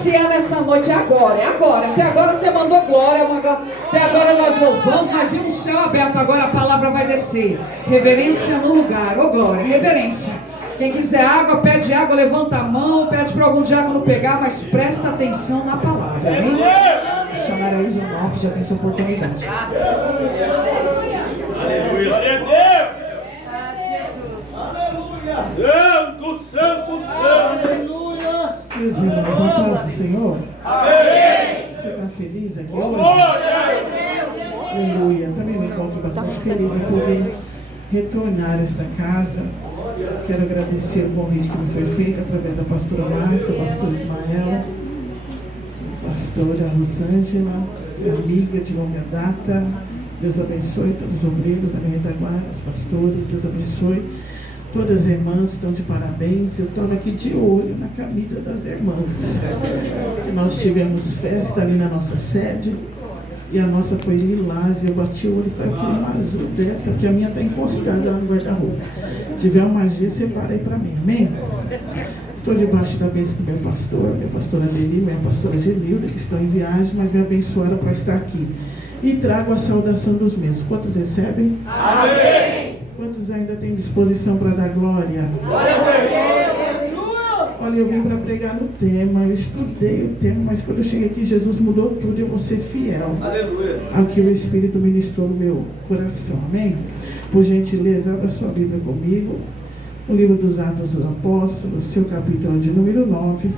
se é nessa noite, é agora. Até agora você mandou glória, até agora nós louvamos, nós vimos o céu aberto, agora a palavra vai descer. Reverência no lugar, glória, reverência. Quem quiser água, pede água, levanta a mão, pede para algum diácono pegar, mas presta atenção na palavra, amém? Vou chamar a Isa Nove, já tem essa oportunidade. Aleluia. Glória a Deus. Santo. Aleluia. Meus irmãos, a paz do Senhor. Amém. Você está feliz aqui hoje? Aleluia. Também me encontro bastante feliz em poder retornar a esta casa. Quero agradecer o convite que me foi feito através da pastora Márcia, pastor Ismael, pastora Rosângela, amiga de longa data. Deus abençoe todos os obreiros da minha retaguarda, os pastores. Deus abençoe. Todas as irmãs estão de parabéns. Eu estou aqui de olho na camisa das irmãs. Nós tivemos festa ali na nossa sede e a nossa foi lilás. Eu bati o olho e falei, uma azul dessa, porque a minha está encostada lá no guarda-roupa. Se tiver uma G, separa aí para mim, amém? Estou debaixo da bênção do meu pastor, minha pastora Adeli, minha pastora Genilda, que estão em viagem, mas me abençoaram para estar aqui. E trago a saudação dos mesmos. Quantos recebem? Amém! Quantos ainda têm disposição para dar glória? Glória a Deus! Olha, eu vim para pregar no tema, eu estudei o tema, mas quando eu cheguei aqui, Jesus mudou tudo e eu vou ser fiel. Aleluia. Ao que o Espírito ministrou no meu coração, amém? Por gentileza, abra sua Bíblia comigo, o livro dos Atos dos Apóstolos, seu capítulo de número 9,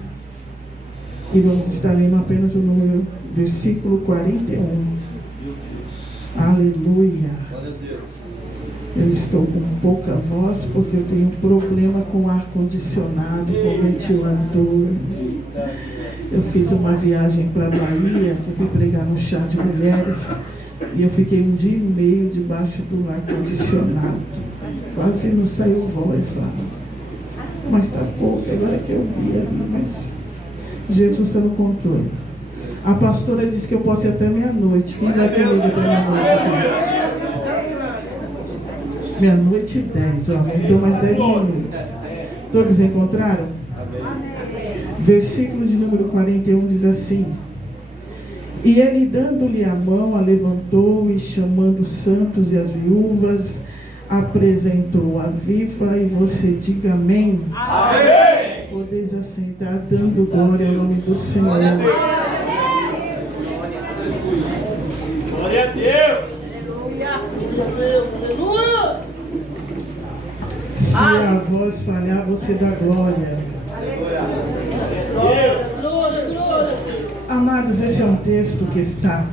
e vamos estar lendo apenas o número, versículo 41. Aleluia. Eu estou com pouca voz porque eu tenho um problema com ar-condicionado, com ventilador. Eu fiz uma viagem para a Bahia, eu fui pregar no chá de mulheres e eu fiquei 1 dia e meio debaixo do ar-condicionado. Quase não saiu voz lá. Mas está pouco, agora que eu vi ali, mas Jesus está no controle. A pastora disse que eu posso ir até meia-noite. Quem vai comigo até meia-noite? Meia-noite e 10, aumentou mais 10 minutos. Todos encontraram? Versículo de número 41 diz assim: E ele, dando-lhe a mão, a levantou e, chamando os santos e as viúvas, apresentou-a viva. E você diga amém. Amém. Podeis assentar, dando glória ao nome do Senhor. Glória a Deus. Glória a Deus. Aleluia. Se a voz falhar, você dá glória. Amados, esse é um texto que está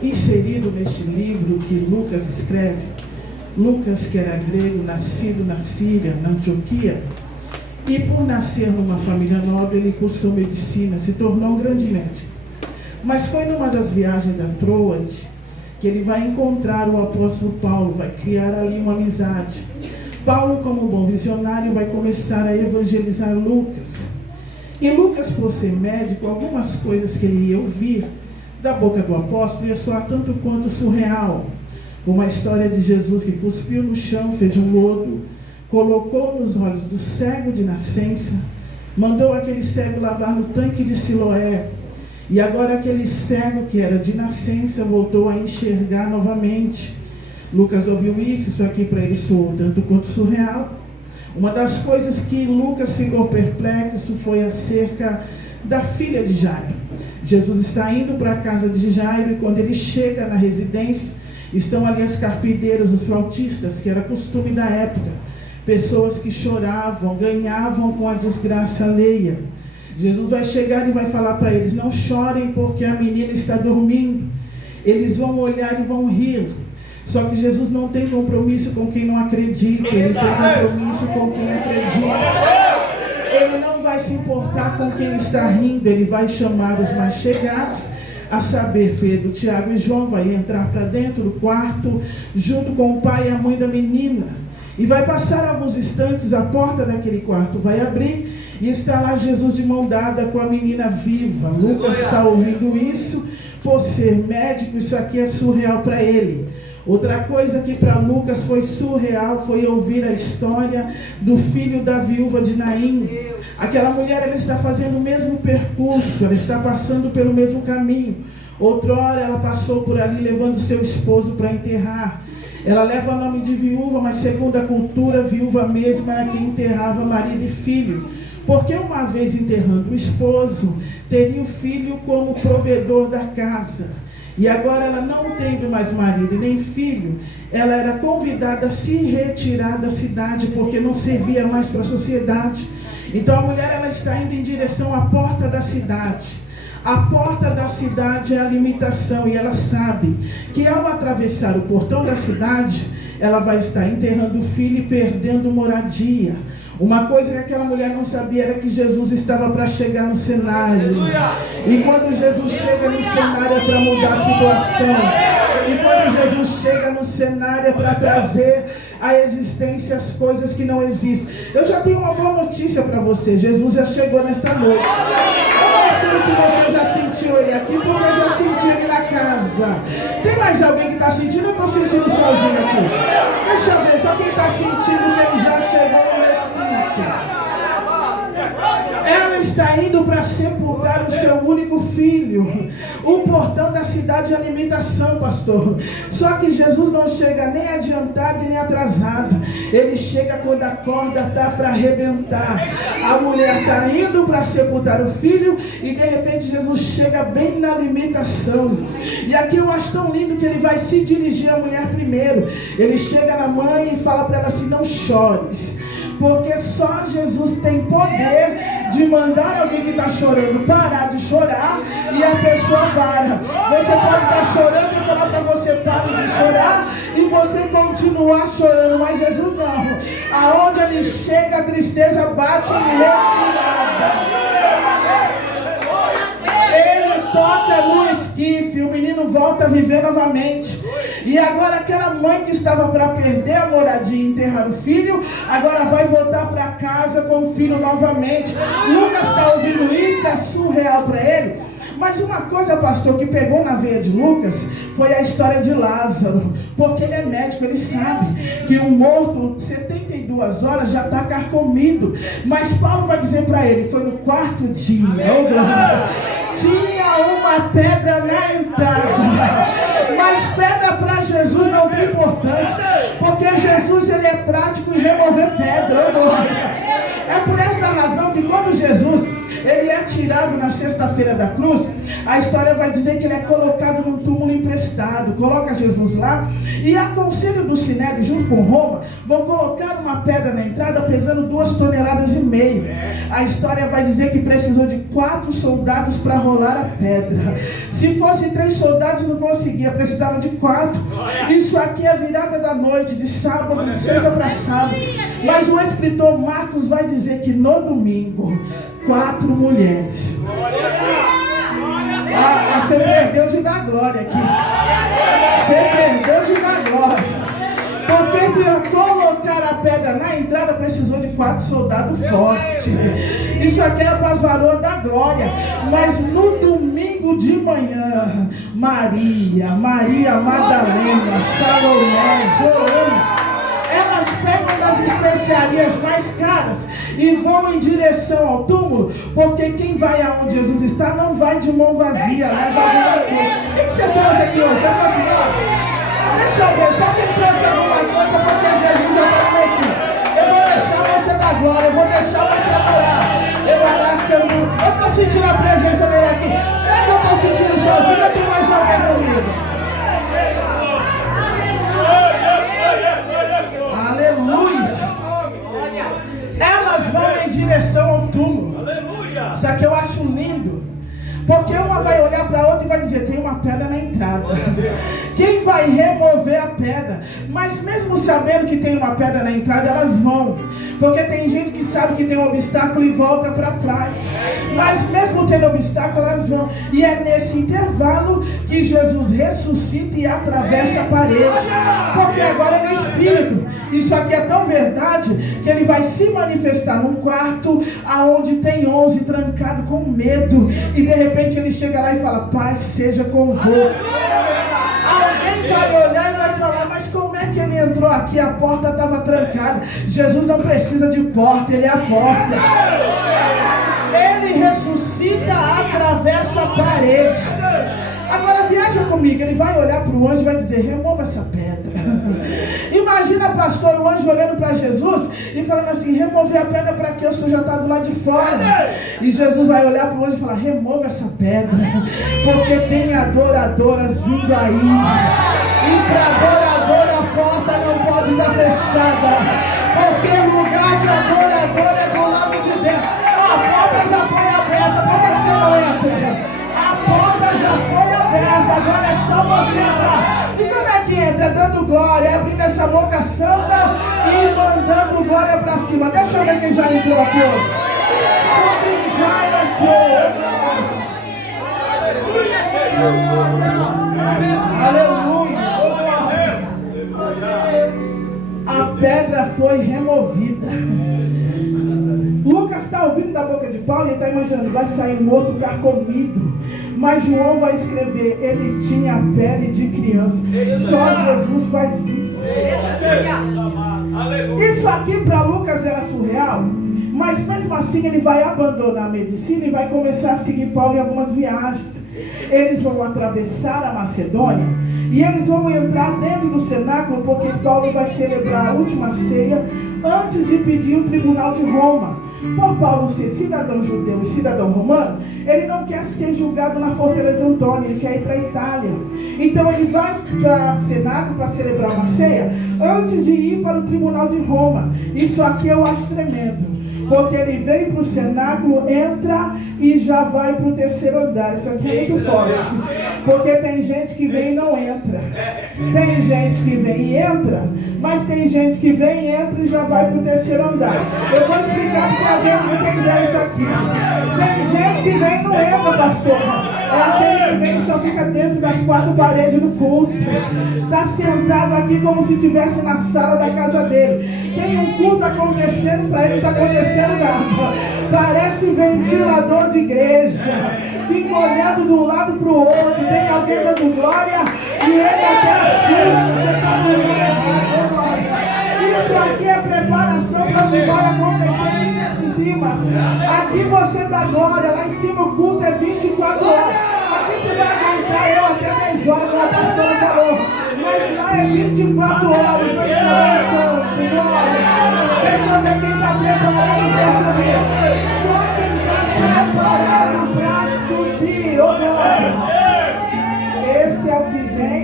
inserido neste livro que Lucas escreve. Lucas, que era grego, nascido na Síria, na Antioquia, e por nascer numa família nobre, ele cursou medicina, se tornou um grande médico. Mas foi numa das viagens a Troade que ele vai encontrar o apóstolo Paulo, vai criar ali uma amizade. Paulo, como bom visionário, vai começar a evangelizar Lucas. E Lucas, por ser médico, algumas coisas que ele ia ouvir da boca do apóstolo ia soar tanto quanto surreal, como a história de Jesus que cuspiu no chão, fez um lodo, colocou nos olhos do cego de nascença, mandou aquele cego lavar no tanque de Siloé, e agora aquele cego que era de nascença voltou a enxergar novamente. Lucas ouviu isso aqui para ele soou tanto quanto surreal. Uma das coisas que Lucas ficou perplexo foi acerca da filha de Jairo. Jesus está indo para a casa de Jairo e quando ele chega na residência, estão ali as carpideiras, os flautistas, que era costume da época. Pessoas que choravam, ganhavam com a desgraça alheia. Jesus vai chegar e vai falar para eles: não chorem porque a menina está dormindo. Eles vão olhar e vão rir. Só que Jesus não tem compromisso com quem não acredita, ele tem compromisso com quem acredita. Ele não vai se importar com quem está rindo, ele vai chamar os mais chegados, a saber, Pedro, Tiago e João, vai entrar para dentro do quarto, junto com o pai e a mãe da menina. E vai passar alguns instantes, a porta daquele quarto vai abrir, e está lá Jesus de mão dada com a menina viva. Lucas está ouvindo isso, por ser médico, isso aqui é surreal para ele. Outra coisa que para Lucas foi surreal foi ouvir a história do filho da viúva de Naim. Aquela mulher, ela está fazendo o mesmo percurso, ela está passando pelo mesmo caminho. Outrora ela passou por ali levando seu esposo para enterrar. Ela leva o nome de viúva, mas segundo a cultura, viúva mesmo era quem enterrava marido e filho. Porque uma vez enterrando o esposo, teria o filho como provedor da casa. E agora ela não tendo mais marido nem filho, ela era convidada a se retirar da cidade, porque não servia mais para a sociedade. Então a mulher, ela está indo em direção à porta da cidade. A porta da cidade é a limitação, e ela sabe que ao atravessar o portão da cidade, ela vai estar enterrando o filho e perdendo moradia. Uma coisa que aquela mulher não sabia era que Jesus estava para chegar no cenário. E quando Jesus chega no cenário é para mudar a situação. E quando Jesus chega no cenário é para trazer à existência as coisas que não existem. Eu já tenho uma boa notícia para você. Jesus já chegou nesta noite. Eu não sei se você já sentiu ele aqui, porque eu já senti ele na casa. Tem mais alguém que está sentindo? Eu estou sentindo sozinho aqui. Deixa eu ver, só quem está sentindo que ele já chegou no recinto. Ela está indo para sepultar o seu único filho. O portão da cidade é alimentação, pastor. Só que Jesus não chega nem adiantado e nem atrasado. Ele chega quando a corda está para arrebentar. A mulher está indo para sepultar o filho e de repente Jesus chega bem na alimentação. E aqui eu acho tão lindo que ele vai se dirigir à mulher primeiro. Ele chega na mãe e fala para ela assim: não chores. Porque só Jesus tem poder de mandar alguém que está chorando parar de chorar, e a pessoa para. Você pode estar chorando e falar para você: pare de chorar, e você continuar chorando, mas Jesus não. Aonde ele chega, a tristeza bate em retirada. Ele toca no esquife, o menino volta a viver novamente. E agora aquela mãe que estava para perder a moradia e enterrar o filho, agora vai voltar para casa com o filho novamente. Lucas está ouvindo isso, é surreal para ele. Mas uma coisa, pastor, que pegou na veia de Lucas foi a história de Lázaro. Porque ele é médico, ele sabe que um morto 72 horas já está carcomido. Mas Paulo vai dizer para ele: foi no quarto dia, tinha uma pedra na entrada. Mas pedra para Jesus não tem importância, porque Jesus, ele é prático em remover pedra. É por essa razão que quando Jesus ele é tirado na sexta-feira da cruz, a história vai dizer que ele é colocado num túmulo emprestado. Coloca Jesus lá, e a conselho do Sinédrio, junto com Roma, vão colocar uma pedra na entrada pesando 2,5 toneladas. A história vai dizer que precisou de 4 soldados para rolar a pedra. Se fossem 3 soldados não conseguia, precisava de 4. Isso aqui é virada da noite, de sábado, de sexta para sábado. Mas o escritor Marcos vai dizer que no domingo 4 mulheres. Você perdeu de dar glória aqui. Você perdeu de dar glória. Porque para colocar a pedra na entrada precisou de 4 soldados fortes. Isso aqui era para as varoas da glória. Mas no domingo de manhã, Maria Madalena, Salomé, Joana, elas pegam das especiarias mais caras e vão em direção ao túmulo, porque quem vai aonde Jesus está não vai de mão vazia, leva alguma coisa. O que você trouxe aqui hoje? Você trouxe nada? Deixa eu ver, só quem trouxe alguma coisa, porque Jesus já está conhecido. Eu vou deixar você dar glória, eu vou deixar você adorar. Eu estou sentindo a presença dele aqui. Será que eu estou sentindo sozinho ou tem mais alguém comigo? Aleluia! Elas vão em direção ao túmulo. Aleluia! Só que eu acho lindo, porque uma vai olhar para a outra e vai dizer: tem uma pedra na entrada. Quem vai remover a pedra? Mas mesmo sabendo que tem uma pedra na entrada, elas vão. Porque tem gente que sabe que tem um obstáculo e volta para trás. Mas mesmo tendo obstáculo, elas vão. E é nesse intervalo que Jesus ressuscita e atravessa a parede. Porque agora é no Espírito. Isso aqui é tão verdade que ele vai se manifestar num quarto aonde tem 11 trancado com medo. E de repente ele chega lá e fala: paz seja convosco. Alguém vai olhar e vai falar: entrou aqui, a porta estava trancada. Jesus não precisa de porta, Ele é a porta. Ele ressuscita, atravessa a parede. Agora viaja comigo, ele vai olhar para o anjo e vai dizer: remova essa pedra. Imagina, pastor, o anjo olhando para Jesus e falando assim: remover a pedra para que o senhor já está do lado de fora. E Jesus vai olhar para o anjo e falar: remova essa pedra, porque tem adoradoras vindo aí. E para adorador a porta não pode estar fechada, porque o lugar de adorador é do lado de dentro. A porta já foi aberta, por que você não entra? A porta já foi aberta, agora é só você entrar. E como é que entra? Dando glória, abrindo essa boca santa e mandando glória para cima. Deixa eu ver quem já entrou aqui hoje. Só quem já entrou. Aleluia. A pedra foi removida. Lucas está ouvindo da boca de Paulo e está imaginando: vai sair um outro carcomido. Mas João vai escrever: ele tinha pele de criança. Só Jesus faz isso. Isso aqui para Lucas era surreal. Mas mesmo assim ele vai abandonar a medicina e vai começar a seguir Paulo em algumas viagens. Eles vão atravessar a Macedônia e eles vão entrar dentro do cenáculo, porque Paulo vai celebrar a última ceia antes de pedir o tribunal de Roma. Por Paulo ser cidadão judeu e cidadão romano, ele não quer ser julgado na Fortaleza Antônia, ele quer ir para a Itália. Então ele vai para o cenáculo para celebrar uma ceia antes de ir para o tribunal de Roma. Isso aqui eu acho tremendo, porque ele vem para o cenáculo, entra e já vai para o terceiro andar. Isso aqui é muito forte, porque tem gente que vem e não entra. Tem gente que vem e entra, mas tem gente que vem e entra e já vai para o terceiro andar. Eu vou explicar porque alguém não entendeu isso aqui. Tem gente que vem e não entra, pastor. É aquele que vem e só fica dentro das quatro paredes do culto. Está sentado aqui como se estivesse na sala da casa dele. Tem um culto acontecendo, para ele não está acontecendo nada. Parece ventilador de igreja. Fica olhando de um lado para o outro. Tem alguém dando glória e ele até assusta. Você está dormindo errado, glória. Isso aqui é preparação para o que vai acontecer em cima. Aqui você dá glória, lá em cima o culto é 24 horas. Aqui você vai aguentar eu até 10 horas, como a pastora falou. Mas lá é 24 horas, você está santo, glória. Deixa eu ver quem está preparado para subir. Só quem está preparado para subir, ô glória. Esse é o que vem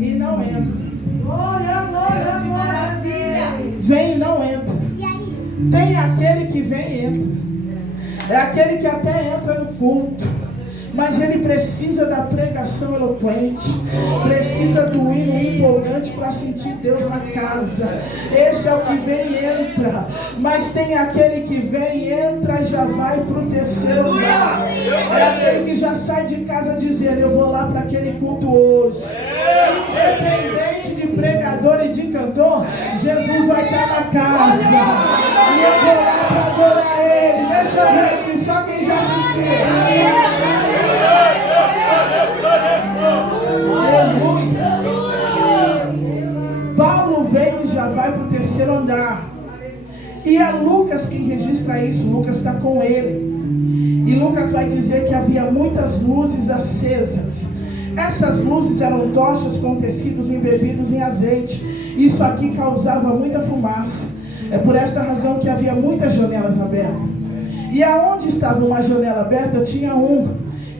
e não entra. Glória, glória, maravilha. Vem e não entra. Tem aquele que vem e entra. É aquele que até entra no culto, mas ele precisa da pregação eloquente, precisa do hino empolgante para sentir Deus na casa. Esse é o que vem e entra. Mas tem aquele que vem e entra e já vai para o terceiro lugar. É aquele que já sai de casa dizendo: eu vou lá para aquele culto hoje. Independente de pregador e de cantor, Jesus vai estar na casa. E eu vou lá para adorar Ele. Deixa eu ver aqui, só quem já sentiu. Paulo veio e já vai para o terceiro andar. E é Lucas quem registra isso. Lucas está com ele. E Lucas vai dizer que havia muitas luzes acesas. Essas luzes eram tochas com tecidos embebidos em azeite. Isso aqui causava muita fumaça. É por esta razão que havia muitas janelas abertas. E aonde estava uma janela aberta, tinha um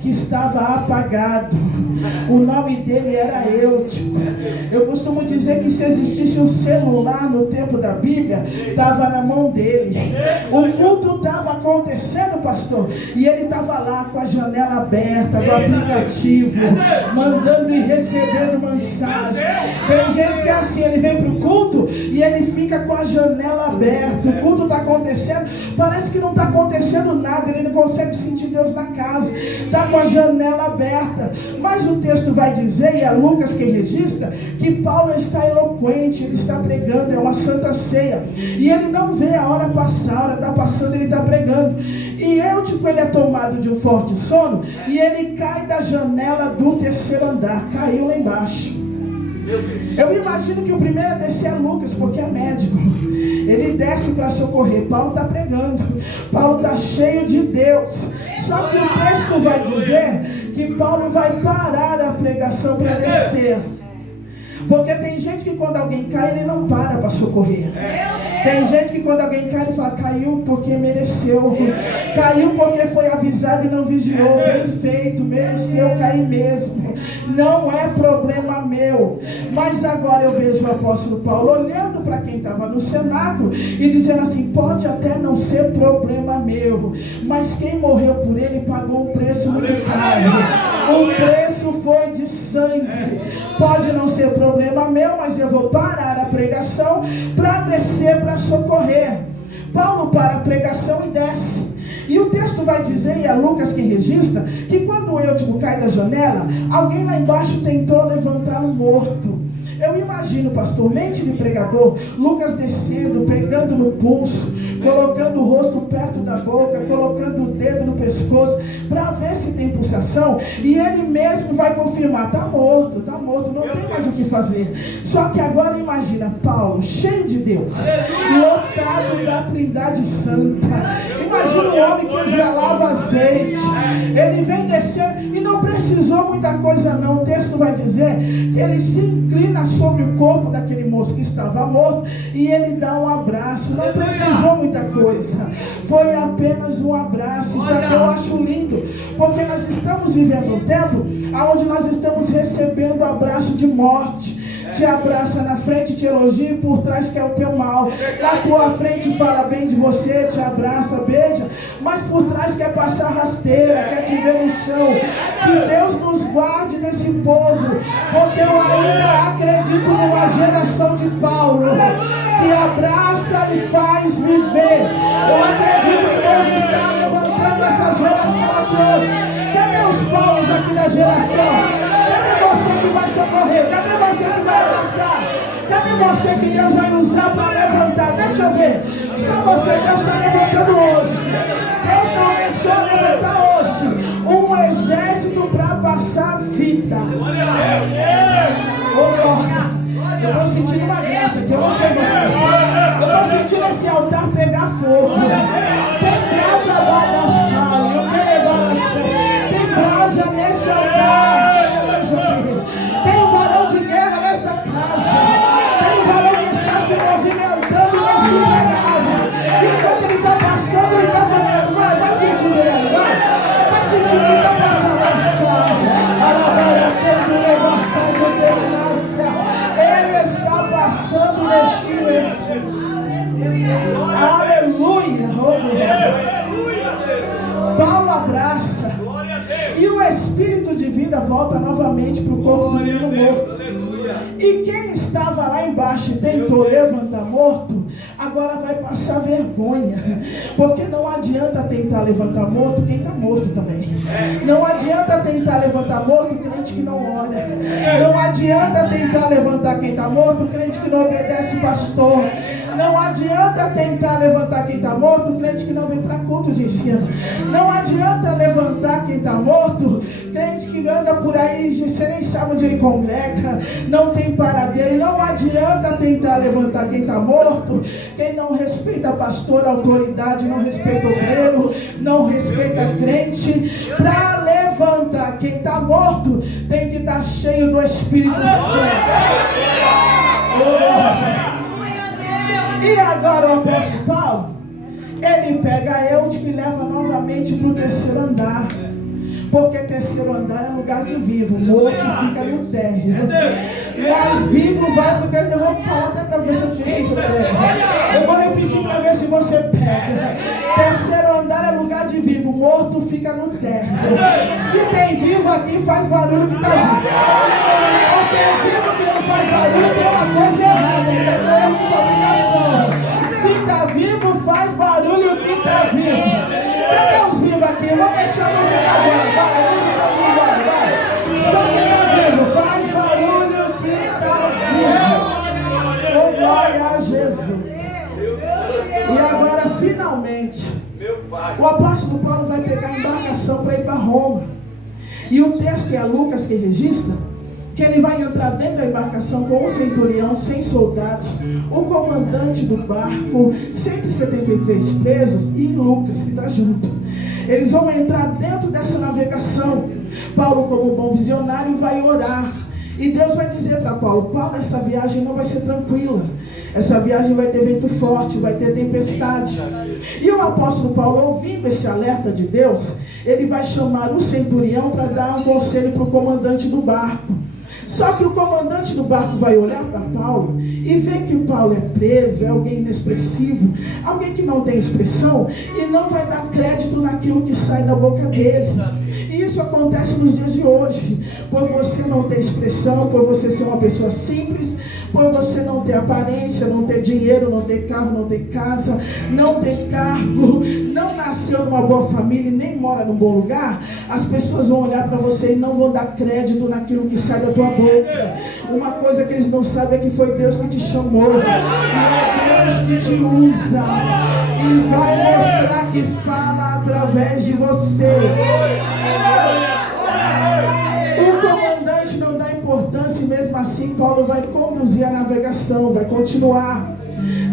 que estava apagado. O nome dele era Eutico. Eu costumo dizer que se existisse um celular no tempo da Bíblia, estava na mão dele. O culto estava acontecendo, pastor, e ele estava lá com a janela aberta do aplicativo, mandando e recebendo mensagem. Tem gente que é assim, ele vem para o culto e ele fica com a janela aberta. O culto está acontecendo, parece que não está acontecendo nada, ele não consegue sentir Deus na casa, está com a janela aberta. Mas o texto vai dizer, e é Lucas quem registra, que Paulo está eloquente, ele está pregando, é uma santa ceia, e ele não vê a hora passar, a hora está passando, ele está pregando. E Eutico, ele é tomado de um forte sono, e ele cai da janela do terceiro andar, caiu lá embaixo. Eu imagino que o primeiro a descer é Lucas, porque é médico. Ele desce para socorrer. Paulo está pregando. Paulo está cheio de Deus. Só que o texto vai dizer que Paulo vai parar a pregação para descer. Porque tem gente que quando alguém cai, ele não para socorrer. Tem gente que quando alguém cai, ele fala, caiu porque mereceu. Caiu porque foi avisado e não vigiou. Bem feito, mereceu cair mesmo. Não é problema meu. Mas agora eu vejo o apóstolo Paulo olhando para quem estava no cenáculo e dizendo assim, pode até não ser problema meu, mas quem morreu por ele pagou um preço muito caro. O preço foi de sangue. Pode não ser problema meu, mas eu vou parar a pregação para descer para socorrer. Paulo para a pregação e desce. E o texto vai dizer, e é Lucas quem registra, que quando o Eutico cai da janela, alguém lá embaixo tentou levantar um morto. Eu imagino, pastor, mente de pregador, Lucas descendo, pegando no pulso, colocando o rosto perto da boca, colocando o dedo no pescoço, para ver se tem pulsação, e ele mesmo vai confirmar, está morto, não tem mais o que fazer. Só que agora imagina, Paulo, cheio de Deus, lotado da Trindade Santa. Imagina um homem que exalava azeite, ele vem descendo, e não precisou muita coisa não. O texto vai dizer que ele se inclina sobre o corpo daquele moço que estava morto e ele dá um abraço. Não precisou muita coisa, foi apenas um abraço. Isso aqui eu acho lindo, porque nós estamos vivendo um tempo onde nós estamos recebendo abraço de morte. Te abraça na frente, te elogia, e por trás quer o teu mal. Na tua frente fala bem de você, te abraça, beija, mas por trás quer passar rasteira, quer te ver no chão. Que Deus nos guarde desse povo, porque eu ainda acredito numa geração de Paulo que abraça e faz viver. Eu acredito que Deus está levantando essa geração aqui hoje. Cadê os Paulos aqui da geração? Cadê você que vai socorrer? Cadê você que vai abraçar? Cadê você que Deus vai usar para levantar? Deixa eu ver. Só você, Deus está levantando hoje. Deus não deixou levantar hoje um exército para passar vida. Eu estou sentindo uma graça que eu não sei você. Eu estou sentindo esse altar pegar fogo. Tem brasa lá da sala. Eu quero levar as tem brasa nesse altar. Tem varão de guerra nessa casa. Tem varão que está se movimentando nesse lugar. Enquanto ele está passando, ele está tocando. Vai sentindo ele, vai sentindo que ele está passando. Ele está passando neste. Aleluia. Paulo abraça. E o espírito de vida volta novamente para o corpo do menino morto. E quem estava lá embaixo e tentou levantar morto, agora vai passar vergonha. Porque não adianta tentar levantar morto quem está morto também. Não adianta tentar levantar morto crente que não ora. Não adianta tentar levantar quem está morto crente que não obedece pastor. Não adianta tentar levantar quem está morto crente que não vem para cultos de ensino. Não adianta levantar quem está morto crente que anda por aí, você nem sabe onde ele congrega, não tem paradeiro. Não adianta tentar levantar quem está morto quem não respeita pastor, autoridade, não respeita obreiro, não respeita crente. Para levantar quem está morto tem que estar cheio do Espírito Santo. E agora o apóstolo Paulo, ele pega Eutico e leva novamente para o terceiro andar. Porque terceiro andar é lugar de vivo, morto fica no térreo. Mas vivo vai para o terceiro. Eu vou falar até para ver se você pega. Eu vou repetir para ver se você pega. Terceiro andar é lugar de vivo, morto fica no térreo. Se tem vivo aqui, faz barulho que está vivo. Ou tem vivo que não faz barulho, tem uma coisa errada. Ainda foi erro de fabricação. Se está vivo, faz barulho que está vivo. Cadê os vivos aqui? Eu vou deixar você agora. Vai. Só que está vivo, faz barulho que está vivo. Oh, glória a Jesus. E agora, finalmente, o apóstolo Paulo vai pegar a embarcação para ir para Roma. E o texto é Lucas que registra que ele vai entrar dentro da embarcação com um centurião, 100 soldados, o comandante do barco, 173 presos e Lucas que está junto. Eles vão entrar dentro dessa navegação. Paulo, como bom visionário, vai orar. E Deus vai dizer para Paulo: Paulo, essa viagem não vai ser tranquila. Essa viagem vai ter vento forte, vai ter tempestade. E o apóstolo Paulo, ouvindo esse alerta de Deus, ele vai chamar o centurião para dar um conselho para o comandante do barco. Só que o comandante do barco vai olhar para Paulo e ver que o Paulo é preso, é alguém inexpressivo, alguém que não tem expressão, e não vai dar crédito naquilo que sai da boca dele. E isso acontece nos dias de hoje, por você não ter expressão, por você ser uma pessoa simples, por você não ter aparência, não ter dinheiro, não ter carro, não ter casa, não ter cargo, não nasceu numa boa família e nem mora num bom lugar. As pessoas vão olhar para você e não vão dar crédito naquilo que sai da tua boca. Uma coisa que eles não sabem é que foi Deus que te chamou, e é Deus que te usa, e vai mostrar que fala através de você. O comandante não dá importância, e mesmo assim Paulo vai conduzir a navegação, vai continuar.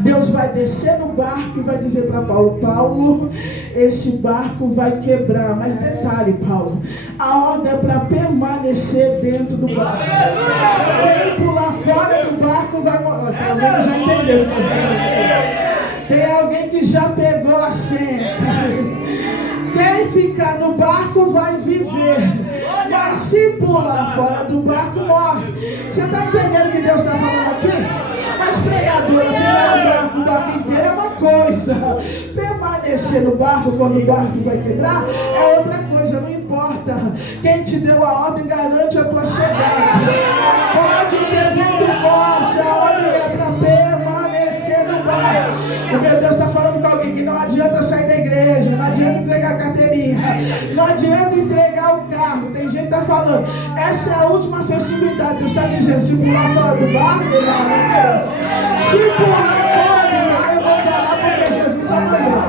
Deus vai descer no barco e vai dizer para Paulo: Paulo, este barco vai quebrar. Mas detalhe, Paulo, a ordem é para permanecer dentro do barco. Quem pular fora do barco vai morrer. Alguém já entendeu? Tem alguém que já pegou a senha. Quem ficar no barco vai viver. Mas se pular fora do barco, morre. Você está entendendo o que Deus está falando aqui? A espregadora ficar no barco inteiro é uma coisa. Permanecer no barco quando o barco vai quebrar é outra coisa. Não importa. Quem te deu a ordem garante a tua chegada. Pode ter vento forte, a ordem é para permanecer no barco. Porque Deus está falando com alguém que não adianta sair da igreja, não adianta entregar a carteirinha, não adianta entregar o carro. Tem gente que está falando, essa é a última festividade. Deus está dizendo: se pular fora do barco, se pular fora do barco, eu vou falar porque Jesus está falando.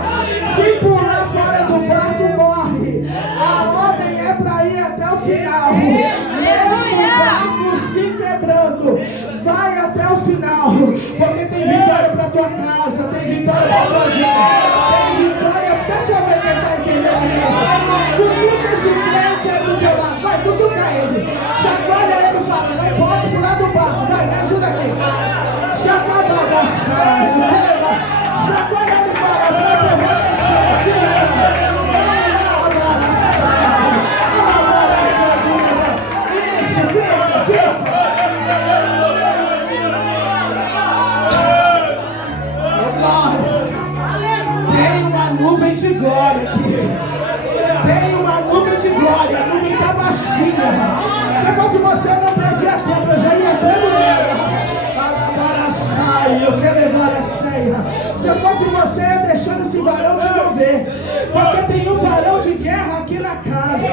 Se pular fora do barco, morre. A ordem é para ir até o final. Mesmo o barco se quebrando, vai até o final, porque tem vitória para tua casa, tem vitória para tua vida, tem vitória. Deixa eu ver quem está entendendo aqui. Cutuca esse crente aí do teu lado, vai, cutuca ele, chacoalha ele, fala: não pode pular do barco, vai, me ajuda aqui. Chacoalha ele, fala: para permanecer, fica. Isso, fica. Tem uma nuvem de glória aqui. Tem uma nuvem de glória. A nuvem está baixinha. Se fosse você, não perdia tempo. Eu já ia entrando nela. Eu quero levar a ceia. Se fosse você, ia deixando esse varão te mover. Porque tem um varão de guerra aqui na casa.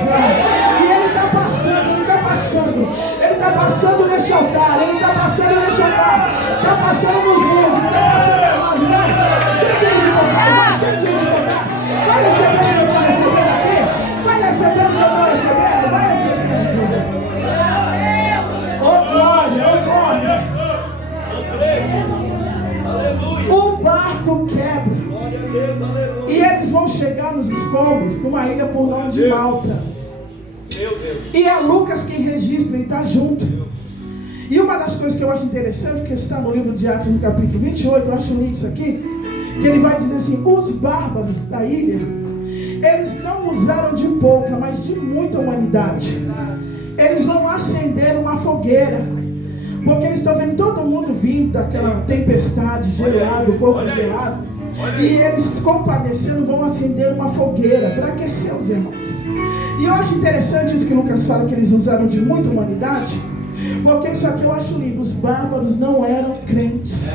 E ele está passando, ele está passando. Ele está passando nesse altar. Ele está passando nesse altar. Está passando nos muros. Está passando na live, né? Sente ele de tocar, vai, sente ele de tocar. Vai recebendo o que eu estou recebendo aqui. Vai recebendo o que eu estou recebendo. Vai recebendo. Oh glória, oh glória. O barco quebra. E eles vão chegar nos escombros numa ilha por nome de Malta. E é Lucas quem registra, ele está junto. E uma das coisas que eu acho interessante, que está no livro de Atos, no capítulo 28, eu acho lindo isso aqui, que ele vai dizer assim: os bárbaros da ilha, eles não usaram de pouca, mas de muita humanidade. Eles vão acender uma fogueira, porque eles estão vendo todo mundo vindo daquela tempestade, gelado, corpo gelado, e eles, compadecendo, vão acender uma fogueira para aquecer os irmãos. E eu acho interessante isso que Lucas fala, que eles usaram de muita humanidade, porque isso aqui eu acho lindo. Os bárbaros não eram crentes,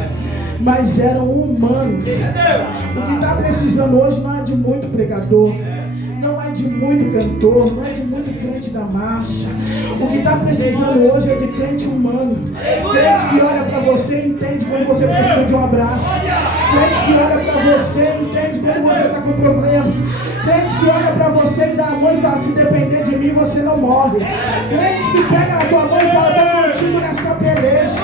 mas eram humanos. O que está precisando hoje não é de muito pregador, não é de muito cantor, não é de muito crente da marcha. O que está precisando hoje é de crente humano, crente que olha para você e entende quando você precisa de um abraço, Crente que olha para você, entende quando você está com problema. Crente que olha para você e dá a mão e fala, se depender de mim você não morre. Crente que pega na tua mão e fala, estou contigo nessa peleja.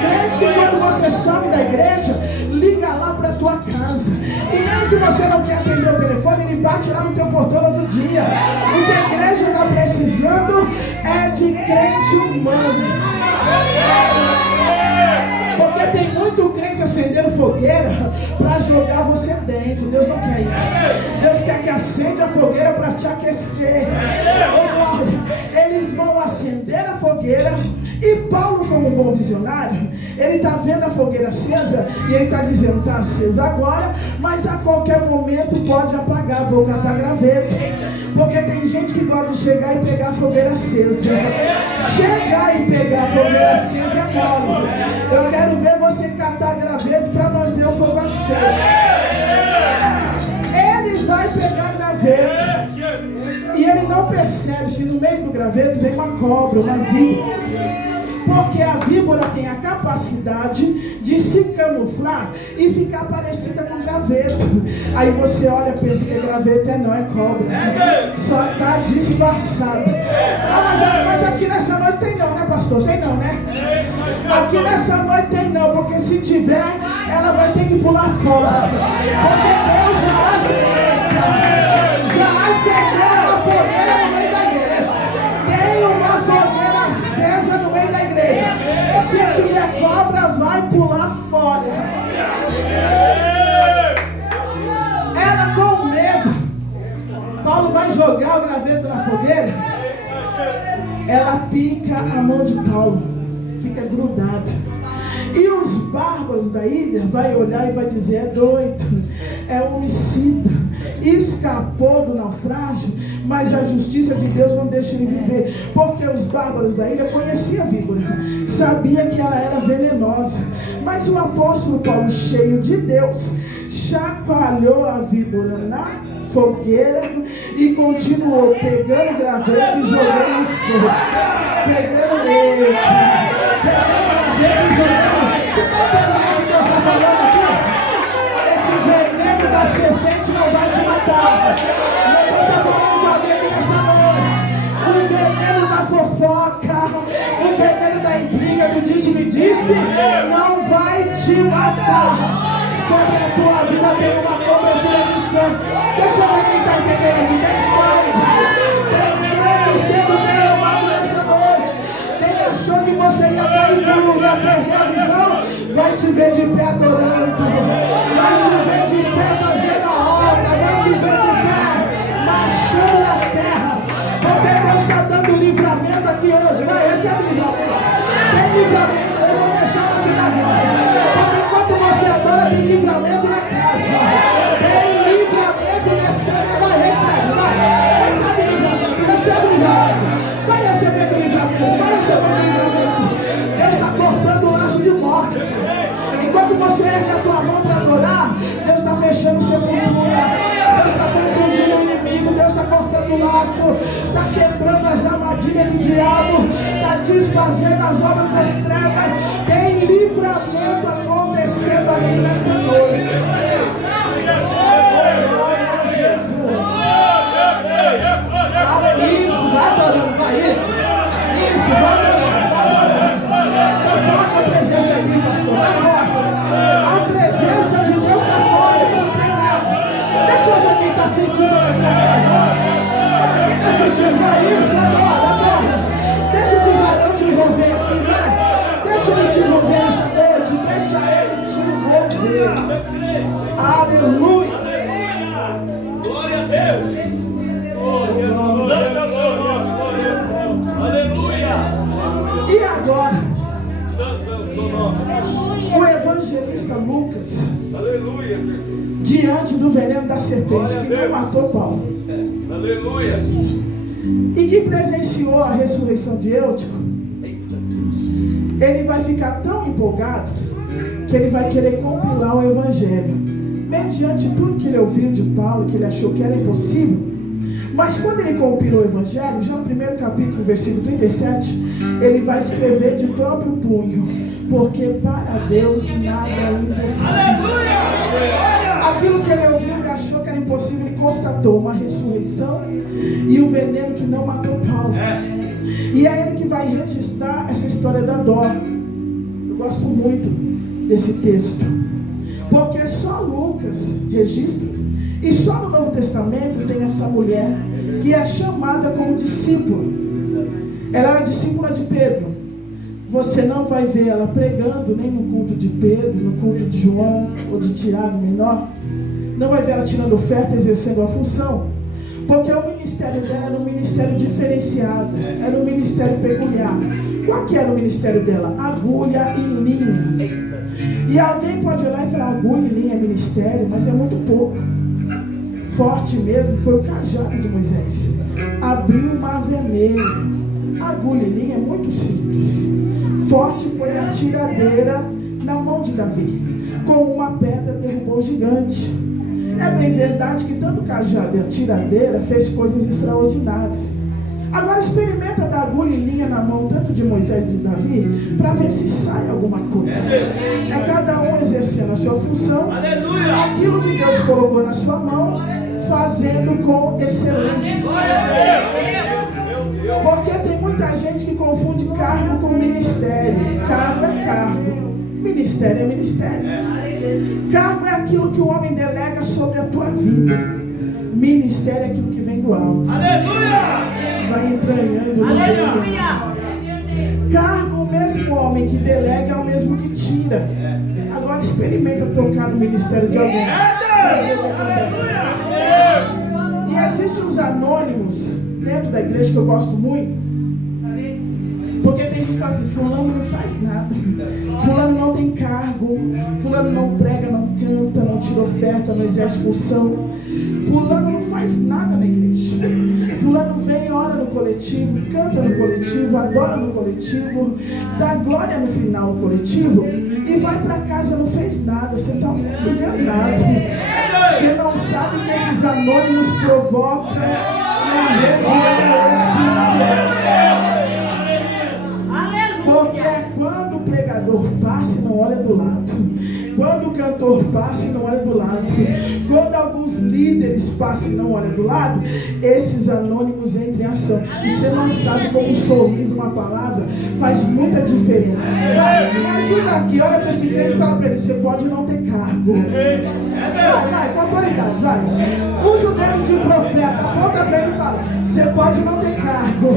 Crente que quando você sobe da igreja, liga lá para tua casa. E mesmo que você não quer atender o telefone, ele bate lá no teu portão todo dia. O que a igreja está precisando é de crente humano. Porque tem muito crente acendendo fogueira para jogar você dentro. Deus não quer isso. Deus quer que acenda a fogueira para te aquecer. Eles vão acender a fogueira. E Paulo, como um bom visionário, ele está vendo a fogueira acesa e ele está dizendo, está acesa agora, mas a qualquer momento pode apagar, vou catar graveto. Porque tem gente que gosta de chegar e pegar a fogueira acesa. Chegar e pegar a fogueira acesa é mole. Eu quero ver você catar graveto para manter o fogo aceso. Ele vai pegar graveto e ele não percebe que no meio do graveto vem uma cobra, uma víbora. Porque a víbora tem a capacidade de se camuflar e ficar parecida com graveto. Aí você olha e pensa que graveto não é cobra. Só está disfarçada. Mas aqui nessa noite tem não, né, pastor? Tem não, né? Aqui nessa noite tem não, porque se tiver, ela vai ter que pular fora. Porque Deus já acendeu uma fogueira no meio da igreja. Tem uma fogueira acesa no meio da igreja. Se tiver cobra, vai pular fora. Ela com medo. Paulo vai jogar o graveto na fogueira. Ela pica a mão de Paulo. Fica grudada. E os bárbaros da ilha vai olhar e vai dizer, é doido, é homicida, escapou do naufrágio, mas a justiça de Deus não deixa ele viver. Porque os bárbaros da ilha conheciam a víbora, sabia que ela era venenosa. Mas o apóstolo Paulo, cheio de Deus, chacoalhou a víbora na fogueira e continuou pegando graveto e jogando fogo. Pegando leite, pegando graveto e jogando. Você está entendendo o que Deus está falando aqui? Esse veneno da serpente não vai te matar. Deus está falando com alguém aqui nesta noite. O veneno da fofoca, o veneno da intriga, do disse-me-disse, não vai te matar. Sobre a tua vida tem uma cobertura de sangue. Deixa eu ver quem está entendendo aqui. Tem sangue sendo derramado nessa noite. Quem achou que você ia cair duro, ia perder a visão, vai te ver de pé adorando. Vai te ver de pé fazendo a obra. Vai te ver de pé marchando na terra. Porque Deus está dando livramento aqui hoje. Vai, recebe livramento. Tem livramento. Eu vou deixar você na glória. Porque enquanto você adora, tem livramento na casa. Tem livramento descendo. Vai, recebe, vai. Recebe livramento, recebe livramento. Vai recebendo livramento, vai recebendo livramento. Deus está cortando o laço de morte. Enquanto você ergue a tua mão para adorar, Deus está fechando sepultura. Deus está confundindo o inimigo. Deus está cortando o laço. Está quebrando as armadilhas do diabo. Está desfazendo as obras das trevas. Tem livramento acontecendo aqui nesta noite. Glória a Jesus. Isso, vai adorando, vai isso. Isso, vai adorando, vai adorando. Está forte a presença aqui, pastor, está forte. A presença de Deus está forte nesse treinado. Deixa eu ver quem está sentindo aqui na casa. Quem está sentindo, vai isso, adora, adora. Deixa esse varão te envolver aqui, vai. Deixa ele te envolver nessa noite, deixa ele te envolver. Aleluia. Glória a Deus. Aleluia. E agora, o evangelista Lucas, aleluia, diante do veneno da serpente que não matou Paulo, aleluia, e que presenciou a ressurreição de Eutico, ele vai ficar tão empolgado que ele vai querer compilar o evangelho, mediante tudo que ele ouviu de Paulo, que ele achou que era impossível. Mas quando ele compilou o evangelho, já no primeiro capítulo, versículo 37, ele vai escrever de próprio punho, porque para Deus nada é impossível. Aquilo que ele ouviu e achou que era impossível, ele constatou uma ressurreição e o veneno que não matou Paulo. E é ele que vai registrar essa história da dor. Eu gosto muito desse texto, porque só Lucas registra, e só no Novo Testamento tem essa mulher que é chamada como discípula. Ela era discípula de Pedro. Você não vai ver ela pregando nem no culto de Pedro, no culto de João ou de Tiago menor. Não vai ver ela tirando oferta, exercendo a função, porque o ministério dela era um ministério diferenciado, era um ministério peculiar. Qual que era o ministério dela? Agulha e linha. E alguém pode olhar e falar, agulha e linha é ministério, mas é muito pouco. Forte mesmo foi o cajado de Moisés. Abriu o mar vermelho. Agulha e linha é muito simples. Forte foi a tiradeira na mão de Davi. Com uma pedra derrubou o gigante. É bem verdade que tanto o cajado e a tiradeira fez coisas extraordinárias. Agora experimenta dar agulha e linha na mão tanto de Moisés e de Davi, para ver se sai alguma coisa. É cada um exercendo a sua função. Aquilo que Deus colocou na sua mão, fazendo com excelência. Porque tem muita gente que confunde cargo com ministério. Cargo é cargo, ministério é ministério. Cargo é aquilo que o homem delega sobre a tua vida. Ministério é aquilo que vem do alto. Vai entranhando no meio. Cargo, o mesmo homem que delega é o mesmo que tira. Agora experimenta tocar no ministério de alguém. E existem os anônimos dentro da igreja que eu gosto muito, porque tem que fazer, fulano não faz nada, fulano não tem cargo, fulano não prega, não canta, não tira oferta, não exerce função, fulano não faz nada na igreja, fulano vem e ora no coletivo, canta no coletivo, adora no coletivo, dá glória no final no coletivo e vai para casa, não fez nada. Você está muito enganado. Você não sabe que esses anônimos provocam uma região espiritual. Porque quando o pregador passa, não olha do lado. Quando o cantor passa e não olha do lado, quando alguns líderes passam e não olham do lado, esses anônimos entram em ação. E você não sabe como um sorriso, uma palavra, faz muita diferença. Vai, me ajuda aqui, olha para esse crente e fala para ele, você pode não ter cargo. Vai, com autoridade, vai. Usa o dedo de um profeta, aponta para ele e fala, você pode não ter cargo,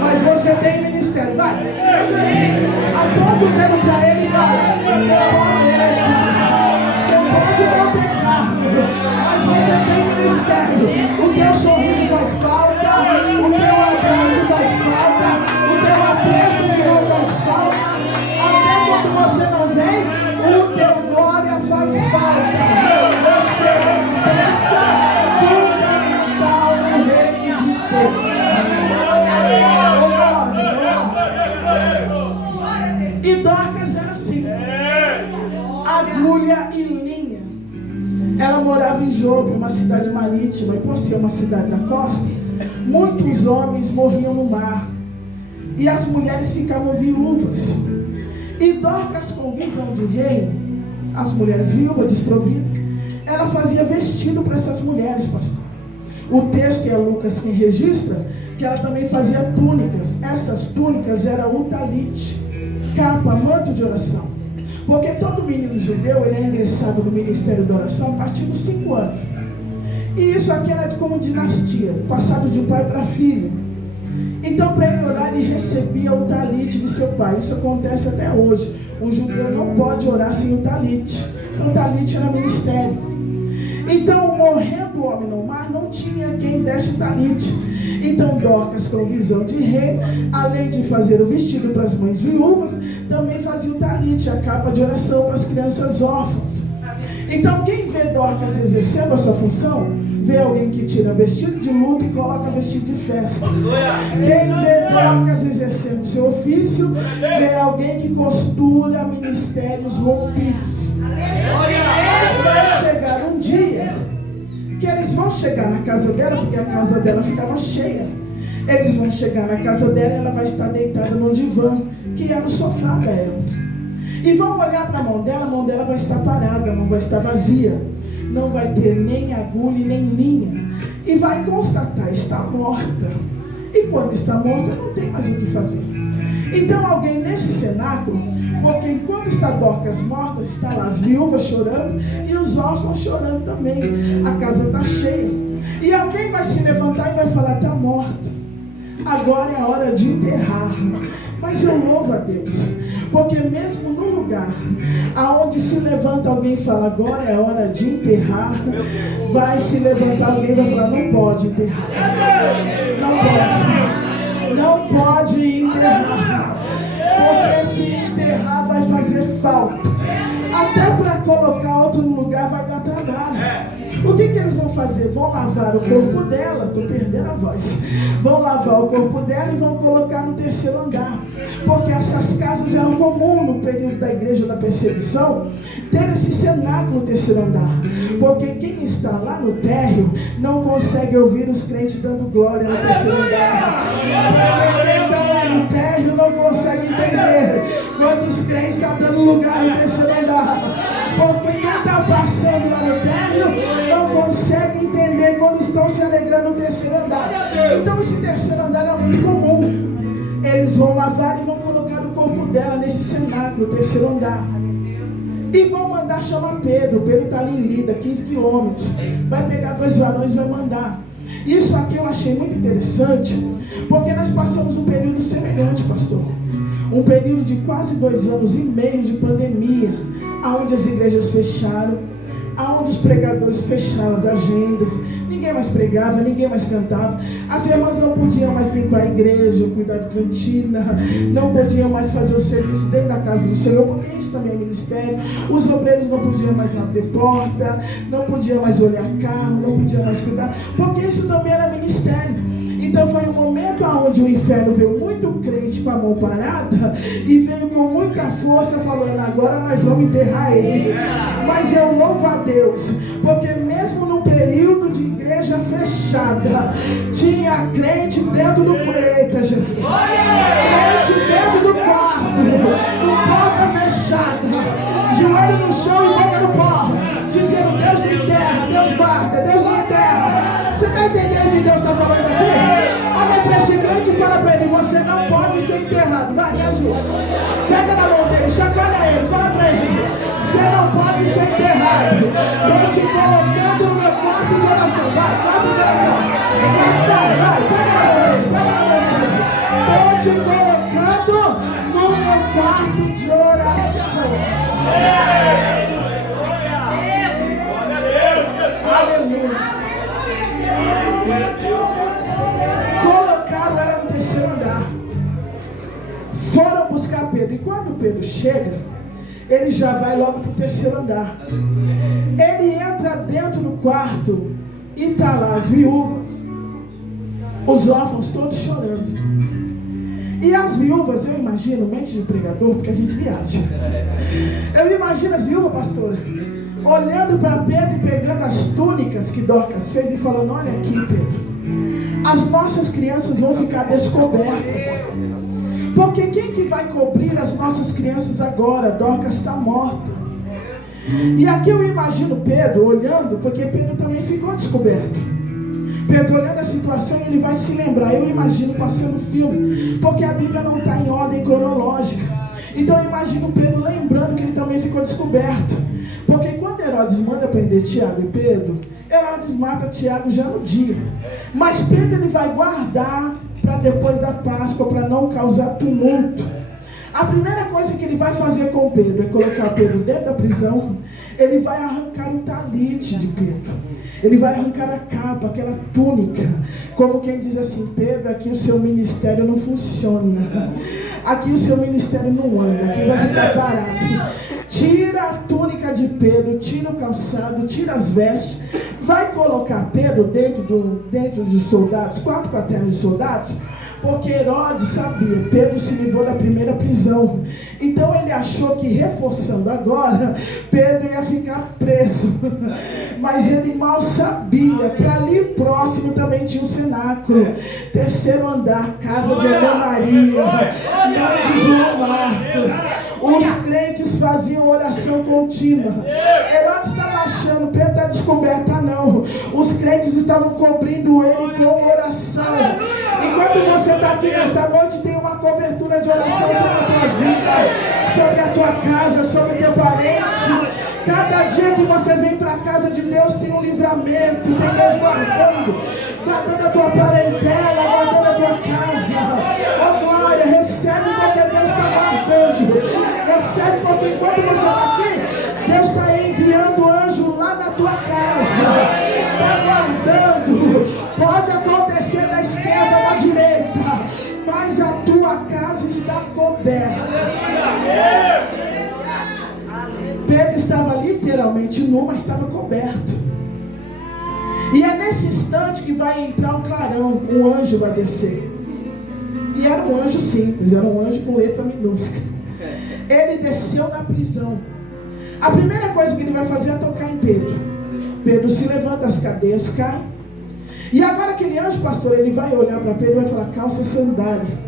mas você tem ministério. Vai, aponta o dedo para ele e fala, você pode não ter cargo, mas você tem ministério. O teu sorriso faz falta, o teu abraço faz falta, o teu aperto de mão faz falta. Até quando você não vem, o teu glória faz falta. Você é uma peça fundamental no reino de Deus. E Dorcas era assim, agulha e linha. Ela morava em Jope, uma cidade marítima, e por ser uma cidade da costa, muitos homens morriam no mar e as mulheres ficavam viúvas. E Dorcas, com visão de reino, as mulheres viúvas, desprovidas, ela fazia vestido para essas mulheres, pastor. O texto, é Lucas quem registra, que ela também fazia túnicas. Essas túnicas eram o talite, capa, manto de oração. Porque todo menino judeu, ele é ingressado no ministério da oração a partir dos 5 anos. E isso aqui era como dinastia, passado de pai para filho. Então, para ele orar, ele recebia o talite de seu pai. Isso acontece até hoje. O judeu não pode orar sem o talite. Então, o talite era ministério. Então, morrendo o homem no mar, não tinha quem desse o talite. Então, Dorcas, com visão de rei, além de fazer o vestido para as mães viúvas, também fazia o talite, a capa de oração para as crianças órfãs. Então, quem vê Dorcas exercendo a sua função, vê alguém que tira vestido de luto e coloca vestido de festa. Quem vê Dorcas exercendo o seu ofício, vê alguém que costura ministérios rompidos. Mas vai chegar um dia que eles vão chegar na casa dela, porque a casa dela ficava cheia. Eles vão chegar na casa dela e ela vai estar deitada no divã, que era o sofá dela. E vão olhar para a mão dela vai estar parada, não vai estar vazia. Não vai ter nem agulha nem linha. E vai constatar, está morta. E quando está morta, não tem mais o que fazer. Então alguém nesse cenáculo, porque enquanto está Dorcas morta, está lá as viúvas chorando e os órfãos chorando também. A casa está cheia. E alguém vai se levantar e vai falar, está morta. Agora é a hora de enterrar. Mas eu louvo a Deus, porque mesmo no lugar aonde se levanta alguém e fala, agora é a hora de enterrar, vai se levantar alguém e vai falar, não pode enterrar. Não pode enterrar. Porque se enterrar vai fazer falta. Até para colocar outro no lugar vai dar trabalho. O que eles vão fazer? Vão lavar o corpo dela. Estou perdendo a voz. Vão lavar o corpo dela e vão colocar no terceiro andar. Porque essas casas eram comuns no período da igreja da perseguição, ter esse cenáculo no terceiro andar. Porque quem está lá no térreo não consegue ouvir os crentes dando glória no terceiro andar. Porque quem está lá no térreo não consegue entender quando os crentes estão dando lugar no terceiro andar. Porque quem está passando lá no térreo não consegue entender quando estão se alegrando no terceiro andar. Então esse terceiro andar é muito comum. Eles vão lavar e vão colocar o corpo dela nesse cenáculo, terceiro andar. E vão mandar chamar Pedro. Pedro está ali em Lida, 15 quilômetros. Vai pegar 2 varões e vai mandar. Isso aqui eu achei muito interessante, porque nós passamos um período semelhante, pastor. Um período de quase 2 anos e meio de pandemia, onde as igrejas fecharam, onde os pregadores fecharam as agendas, ninguém mais pregava, ninguém mais cantava, as irmãs não podiam mais limpar a igreja, cuidar de cantina, não podiam mais fazer o serviço dentro da casa do Senhor, porque isso também é ministério. Os obreiros não podiam mais abrir porta, não podiam mais olhar carro, não podiam mais cuidar, porque isso também era ministério. Então foi um momento onde o inferno veio muito crente com a mão parada e veio com muita força falando, agora nós vamos enterrar ele. Mas eu louvo a Deus, porque mesmo no período de igreja fechada, tinha crente dentro do eita, Jesus, crente dentro do quarto, com porta fechada, joelho no chão e boca no pó, dizendo, Deus me enterra, Deus guarda, Deus não enterra. Você está entendendo o que Deus está falando aqui? Olha para esse crente e fala para ele, você não pode ser enterrado. Vai, me ajuda. Pega na mão dele, chacoalha ele, fala para ele, você não pode ser enterrado. Estou te colocando no meu quarto de oração. Vai, quarto de oração. Vai, pega na mão dele, pega na mão dele. Estou te colocando no meu quarto de oração. Aleluia. Colocaram ela no terceiro andar. Foram buscar Pedro. E quando Pedro chega, ele já vai logo para o terceiro andar. Ele entra dentro do quarto e está lá as viúvas, os órfãos todos chorando. E as viúvas, eu imagino, mente de pregador, porque a gente viaja. Eu imagino as viúvas, pastora, olhando para Pedro e pegando as túnicas que Dorcas fez e falando, olha aqui, Pedro, as nossas crianças vão ficar descobertas. Porque quem que vai cobrir as nossas crianças agora? Dorcas está morta. E aqui eu imagino Pedro olhando, porque Pedro também ficou descoberto. Pedro olhando a situação, ele vai se lembrar. Eu imagino passando filme, porque a Bíblia não está em ordem cronológica. Então eu imagino Pedro lembrando que ele também ficou descoberto. Porque quando Herodes manda prender Tiago e Pedro, Herodes mata Tiago já no dia. Mas Pedro ele vai guardar para depois da Páscoa, para não causar tumulto. A primeira coisa que ele vai fazer com Pedro é colocar Pedro dentro da prisão. Ele vai arrancar o talite de Pedro. Ele vai arrancar a capa, aquela túnica. Como quem diz assim, Pedro, aqui o seu ministério não funciona. Aqui o seu ministério não anda. Aqui vai ficar parado. Tira a túnica de Pedro, tira o calçado, tira as vestes. Vai colocar Pedro dentro dos soldados, 4 quartéis de soldados. Porque Herodes sabia, Pedro se livrou da primeira prisão. Então ele achou que reforçando agora, Pedro ia ficar preso. Mas ele mal sabia que ali próximo também tinha um cenáculo. Terceiro andar, casa de Ana Maria, mãe de João Marcos. Os crentes faziam oração contínua. Herodes estava achando, Pedro está descoberto. Não. Os crentes estavam cobrindo ele com oração. E quando você está aqui nesta noite, tem uma cobertura de oração sobre a tua vida, sobre a tua casa, sobre o teu parente. Cada dia que você vem para a casa de Deus tem um livramento, tem Deus guardando a tua parentela, guardando a tua casa. Oh glória, recebe porque Deus está guardando. Recebe porque enquanto você está aqui, Deus está enviando anjo lá na tua casa. Está guardando. Pode acontecer da esquerda, da direita, mas a tua casa está coberta. Pedro estava literalmente nu, mas estava coberto. E é nesse instante que vai entrar um clarão, um anjo vai descer. E era um anjo simples, era um anjo com letra minúscula. Ele desceu na prisão. A primeira coisa que ele vai fazer é tocar em Pedro. Pedro se levanta, as cadeias caem. E agora aquele anjo, pastor, ele vai olhar para Pedro e vai falar: calça sandália.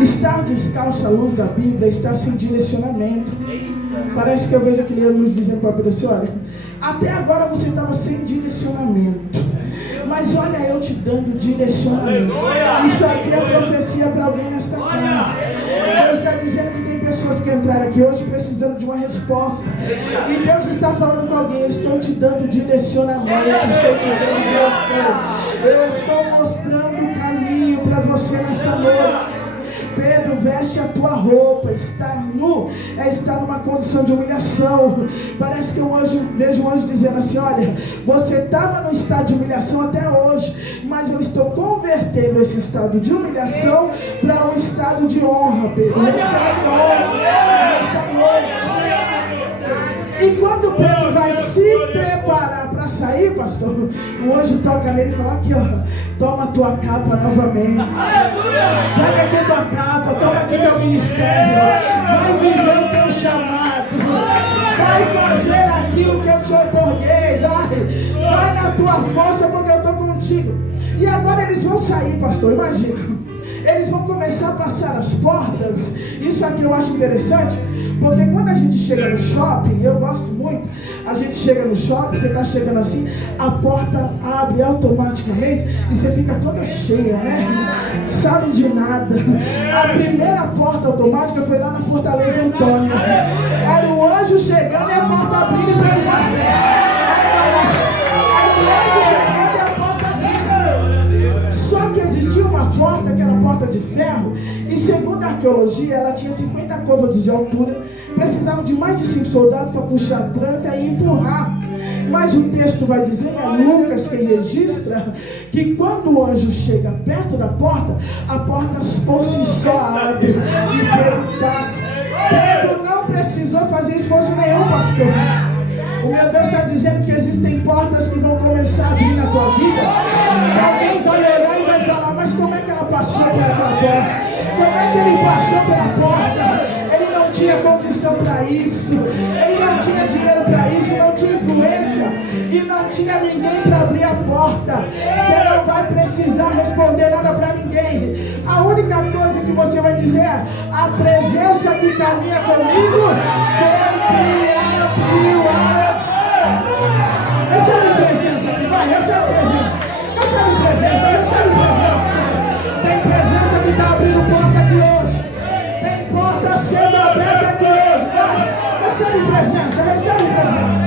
Estar descalço à luz da Bíblia, estar sem direcionamento. Parece que eu vejo aquele anjo dizendo para Pedro assim: olha, até agora você estava sem direcionamento, mas olha eu te dando direcionamento. Isso aqui é profecia para alguém nesta casa. Deus está dizendo que tem pessoas que entraram aqui hoje precisando de uma resposta. E Deus está falando com alguém: eu estou te dando direcionamento, estou te dando direção. Eu estou mostrando o caminho para você nesta noite. Pedro, veste a tua roupa. Estar nu é estar numa condição de humilhação. Parece que vejo o anjo dizendo assim: olha, você estava no estado de humilhação até hoje, mas eu estou convertendo esse estado de humilhação para um estado de honra, Pedro. Recebe honra nesta noite. E quando Pedro vai se preparar para sair, pastor, o anjo toca nele e fala: aqui ó, toma a tua capa novamente. Pega aqui tua capa, toma aqui teu ministério. Vai viver o teu chamado. Vai fazer aquilo que eu te otorguei. Vai na tua força, porque eu estou contigo. E agora eles vão sair, pastor, imagina. Eles vão começar a passar as portas. Isso aqui eu acho interessante, porque quando a gente chega no shopping, eu gosto muito, a gente chega no shopping, você está chegando assim, a porta abre automaticamente e você fica toda cheia, né? Sabe de nada. A primeira porta automática foi lá na Fortaleza Antônia. Era o anjo chegando e a porta abrindo e perguntando assim. Era o anjo chegando e a porta abrindo. Só que existia uma porta, que era a porta de ferro, e segundo a arqueologia, ela tinha 50 côvados de altura, precisavam de mais de 5 soldados para puxar a tranca e empurrar. Mas o texto vai dizer, é Lucas quem registra, que quando o anjo chega perto da porta, a porta por si só abre e Pedro passa. Pedro não precisou fazer esforço nenhum, pastor. O meu Deus está dizendo que existem portas que vão começar a abrir na tua vida. Alguém vai olhar e vai falar: mas como é que ela passou por aquela porta? Como é que ele passou pela porta? Ele não tinha condição para isso. Ele não tinha dinheiro para isso. Não tinha influência. E não tinha ninguém para abrir a porta. Você não vai precisar responder nada para ninguém. A única coisa que você vai dizer é: a presença que caminha comigo foi que abriu a... Recebe presença aqui, vai, recebe presença. Recebe presença, recebe presença. Tem presença que está abrindo porta aqui hoje. Tem porta sendo aberta aqui hoje, vai. Recebe presença, recebe presença.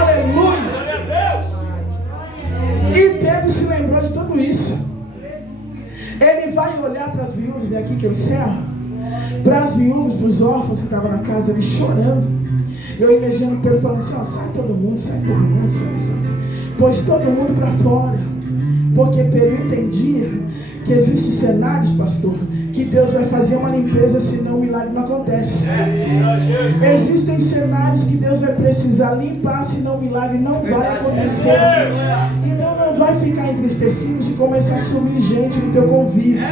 Aleluia. E Pedro se lembrou de tudo isso. Ele vai olhar para as viúvas, é aqui que eu encerro, para as viúvas, para os órfãos que estavam na casa ali chorando. Eu imagino Pedro falando assim: ó, sai todo mundo, sai, pois todo mundo para fora. Porque Pedro entendia que existem cenários, pastor, que Deus vai fazer uma limpeza, senão o milagre não acontece. Existem cenários que Deus vai precisar limpar, senão o milagre não vai acontecer. Então não vai ficar entristecido se começar a sumir gente no teu convívio.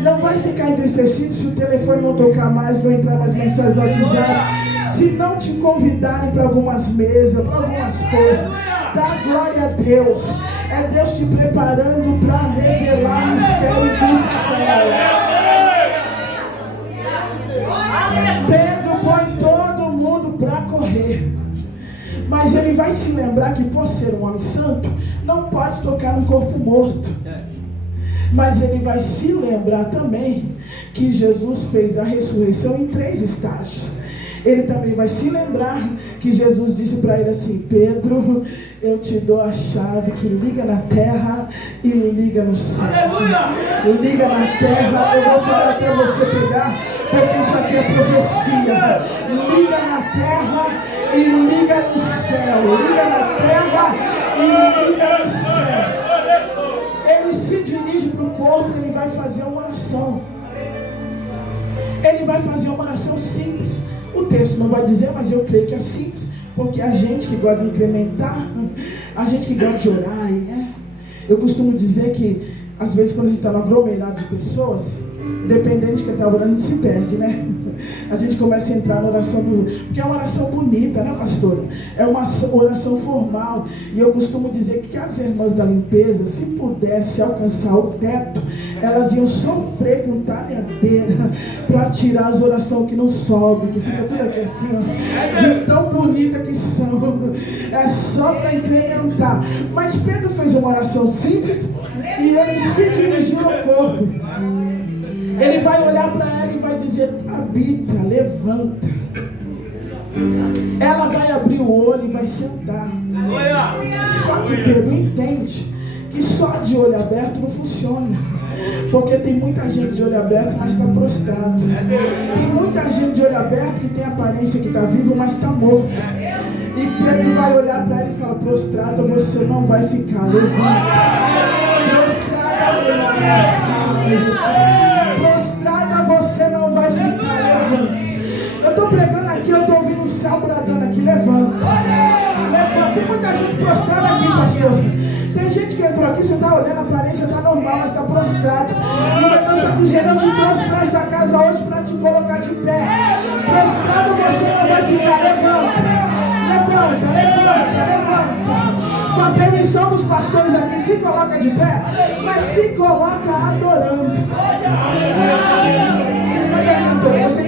Não vai ficar entristecido se o telefone não tocar mais, não entrar mais mensagens no WhatsApp, se não te convidarem para algumas mesas, para algumas coisas. Dá glória a Deus. É Deus te preparando para revelar o mistério do céu. Pedro põe todo mundo para correr. Mas ele vai se lembrar que, por ser um homem santo, não pode tocar um corpo morto. Mas ele vai se lembrar também que Jesus fez a ressurreição em 3 estágios. Ele também vai se lembrar que Jesus disse para ele assim: Pedro, eu te dou a chave que liga na terra e liga no céu. Liga na terra, eu vou falar até você pegar, porque isso aqui é profecia. Liga na terra e liga no céu. Liga na terra e liga no céu. Ele se dirige para o corpo, ele vai fazer uma oração. Ele vai fazer uma oração simples. O texto não vai dizer, mas eu creio que é simples, porque a gente que gosta de incrementar, a gente que gosta de orar, né? Eu costumo dizer que, às vezes, quando a gente está no aglomerado de pessoas, dependendo de quem está orando, a gente se perde, né? A gente começa a entrar na oração porque é uma oração bonita, né, pastora? É uma oração formal. E eu costumo dizer que as irmãs da limpeza, se pudessem alcançar o teto, elas iam sofrer com talhadeira para tirar as orações que não sobem, que fica tudo aqui assim, ó, de tão bonita que são. É só para incrementar. Mas Pedro fez uma oração simples e ele se dirigiu ao corpo. Ele vai olhar para ela e vai dizer: Tabita, levanta. Ela vai abrir o olho e vai sentar. Só que Pedro entende que só de olho aberto não funciona. Porque tem muita gente de olho aberto, mas está prostrado. Tem muita gente de olho aberto que tem aparência que está vivo, mas está morto. E Pedro vai olhar para ela e fala: prostrada você não vai ficar, levanta. Prostrada prostrada você não vai ficar, levanta. Eu estou pregando aqui, eu estou ouvindo um céu bradando aqui: levanta. Levanta. Tem muita gente prostrada aqui, pastor. Tem gente que entrou aqui, você está olhando, a aparência está normal, mas está prostrado. E Deus está dizendo: eu te trouxe para essa casa hoje para te colocar de pé. Prostrado você não vai ficar, levanta. Levanta, levanta, levanta. Com a permissão dos pastores aqui, se coloca de pé, mas se coloca adorando.